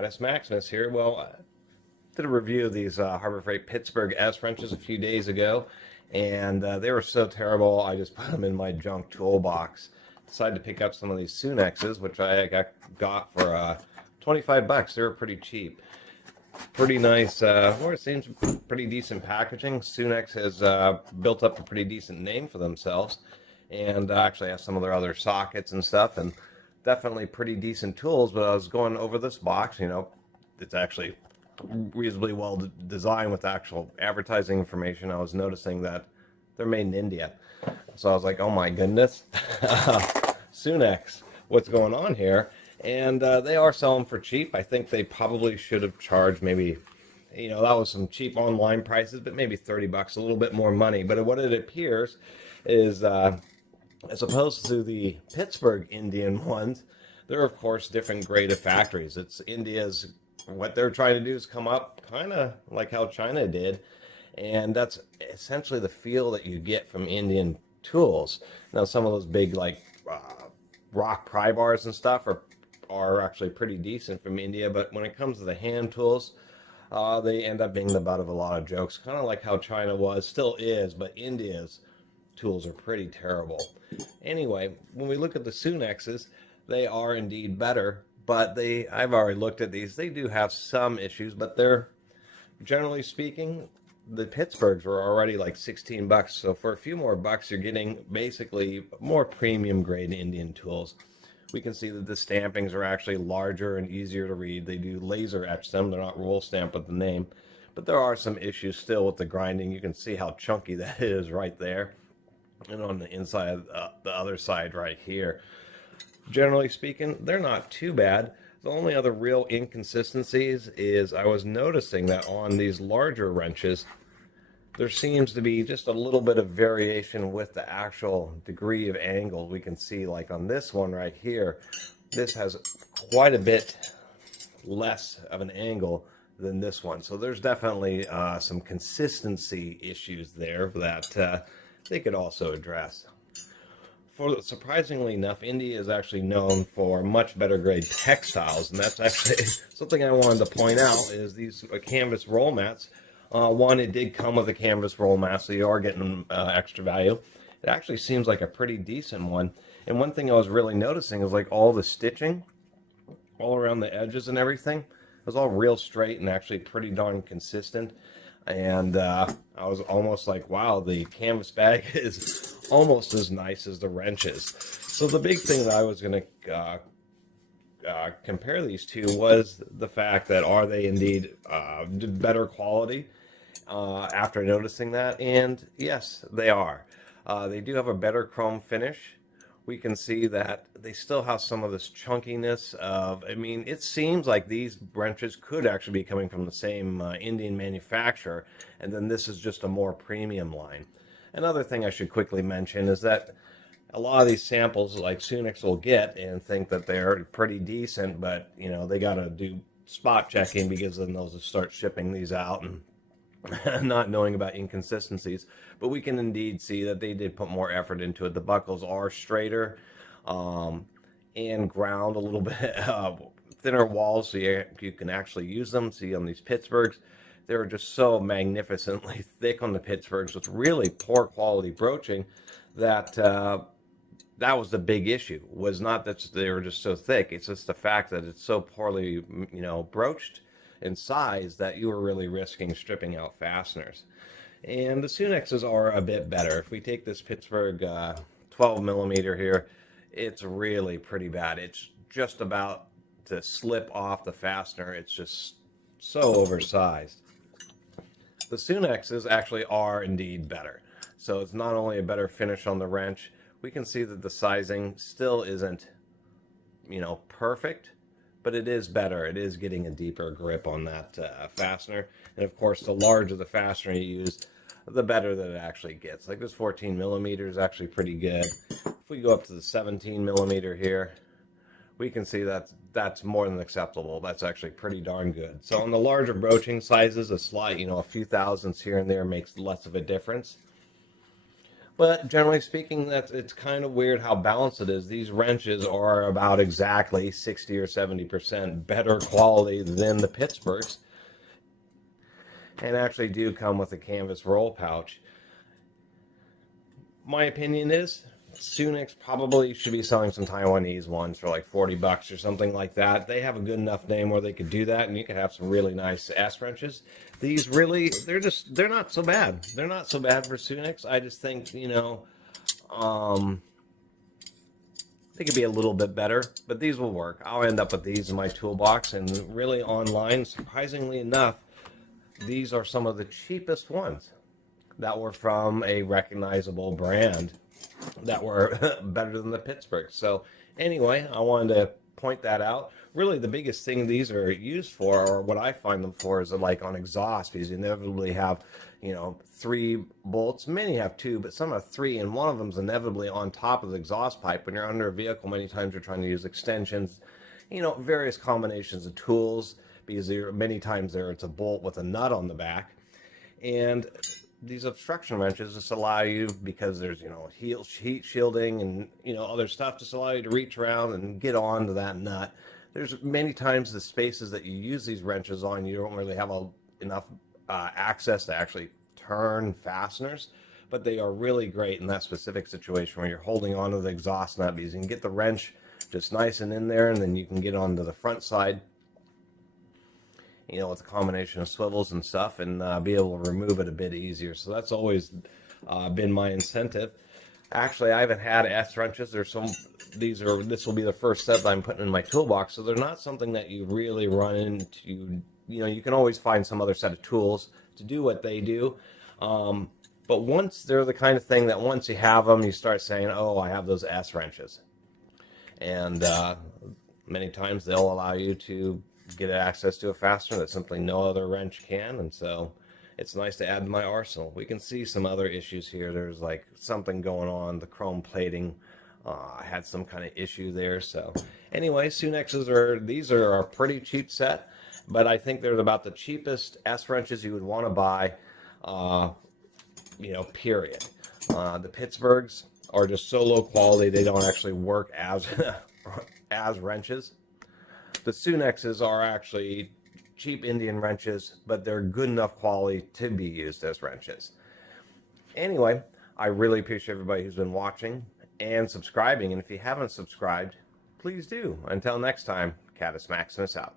Catus, Maximus here. Well, I did a review of these Harbor Freight Pittsburgh S wrenches a few days ago, and they were so terrible I just put them in my junk toolbox. Decided to pick up some of these Sunexes, which I got for 25 bucks. They were pretty cheap. Pretty nice, well, it seems pretty decent packaging. Sunex has built up a pretty decent name for themselves, and actually has some of their other sockets and stuff, and definitely pretty decent tools. But I was going over this box, it's actually reasonably well designed with actual advertising information. I was noticing that they're made in India, so I was like, oh my goodness. Sunex, what's going on here? And they are selling for cheap. I think they probably should have charged maybe, that was some cheap online prices, but maybe 30 bucks, a little bit more money. But what it appears is, as opposed to the Pittsburgh Indian ones, they're of course different grade of factories. It's India's, what they're trying to do is come up kind of like how China did, and that's essentially the feel that you get from Indian tools. Now some of those big like rock pry bars and stuff are actually pretty decent from India, but when it comes to the hand tools, they end up being the butt of a lot of jokes, kind of like how China was, still is, but India's tools are pretty terrible. Anyway, when we look at the Sunexes, they are indeed better, but I've already looked at these. They do have some issues, but they're, generally speaking, the Pittsburghs were already like 16 bucks. So for a few more bucks, you're getting basically more premium grade Indian tools. We can see that the stampings are actually larger and easier to read. They do laser etch them. They're not roll stamped with the name, but there are some issues still with the grinding. You can see how chunky that is right there, and on the inside, the other side right here. Generally speaking, they're not too bad. The only other real inconsistencies is I was noticing that on these larger wrenches, there seems to be just a little bit of variation with the actual degree of angle. We can see like on this one right here, this has quite a bit less of an angle than this one. So there's definitely some consistency issues there that they could also address. Surprisingly enough, India is actually known for much better grade textiles, and that's actually something I wanted to point out is these canvas roll mats. One, it did come with a canvas roll mat, so you are getting extra value. It actually seems like a pretty decent one. And one thing I was really noticing is like all the stitching all around the edges and everything. It was all real straight and actually pretty darn consistent. And I was almost like, wow, the canvas bag is almost as nice as the wrenches. So the big thing that I was going to compare these two was the fact that are they indeed better quality after noticing that, and yes, they are. They do have a better chrome finish. We can see that they still have some of this chunkiness of, it seems like these wrenches could actually be coming from the same Indian manufacturer, and then this is just a more premium line. Another thing I should quickly mention is that a lot of these samples like Sunex will get and think that they're pretty decent, but they got to do spot checking because then they'll just start shipping these out and not knowing about inconsistencies. But we can indeed see that they did put more effort into it. The buckles are straighter and ground a little bit thinner walls, so you can actually use them. See on these Pittsburghs, they're just so magnificently thick on the Pittsburghs with really poor quality broaching that that was the big issue. Was not that they were just so thick. It's just the fact that it's so poorly, broached in size that you were really risking stripping out fasteners. And the Sunexes are a bit better. If we take this Pittsburgh 12 millimeter here, it's really pretty bad. It's just about to slip off the fastener. It's just so oversized. The Sunexes actually are indeed better. So it's not only a better finish on the wrench, we can see that the sizing still isn't, perfect, but it is better. It is getting a deeper grip on that fastener. And of course, the larger the fastener you use, the better that it actually gets. Like this 14 millimeter is actually pretty good. If we go up to the 17 millimeter here, we can see that that's more than acceptable. That's actually pretty darn good. So on the larger broaching sizes, a slight, a few thousandths here and there makes less of a difference. But generally speaking, it's kind of weird how balanced it is. These wrenches are about exactly 60 or 70% better quality than the Pittsburghs, and actually do come with a canvas roll pouch. My opinion is Sunex probably should be selling some Taiwanese ones for like $40 or something like that. They have a good enough name where they could do that, and you could have some really nice S wrenches. These really, they're not so bad. They're not so bad for Sunex. I just think, they could be a little bit better, but these will work. I'll end up with these in my toolbox, and really online, surprisingly enough, these are some of the cheapest ones that were from a recognizable brand that were better than the Pittsburgh. So anyway, I wanted to point that out. Really, the biggest thing these are used for, or what I find them for, is like on exhaust, because you inevitably have, 3 bolts. Many have 2, but some have 3, and one of them is inevitably on top of the exhaust pipe. When you're under a vehicle, many times you're trying to use extensions, various combinations of tools, because many times it's a bolt with a nut on the back. And these obstruction wrenches just allow you, because there's heat shielding and other stuff, just allow you to reach around and get onto that nut. There's many times the spaces that you use these wrenches on, you don't really have enough access to actually turn fasteners, but they are really great in that specific situation where you're holding onto the exhaust nut, because you can get the wrench just nice and in there, and then you can get onto the front side, with a combination of swivels and stuff, and be able to remove it a bit easier. So that's always been my incentive. Actually, I haven't had S wrenches. This will be the first set that I'm putting in my toolbox, so they're not something that you really run into. You can always find some other set of tools to do what they do. But once they're the kind of thing that once you have them, you start saying, oh, I have those S wrenches. And many times they'll allow you to get access to a fastener that simply no other wrench can, and so it's nice to add to my arsenal. We can see some other issues here. There's like something going on, the chrome plating. I had some kind of issue there. So anyway, Sunexes these are a pretty cheap set, but I think they're about the cheapest S wrenches you would want to buy, period. The Pittsburghs are just so low quality, they don't actually work as as wrenches. The Sunexes are actually cheap Indian wrenches, but they're good enough quality to be used as wrenches. Anyway, I really appreciate everybody who's been watching and subscribing, and if you haven't subscribed, please do. Until next time, Catus Maximus out.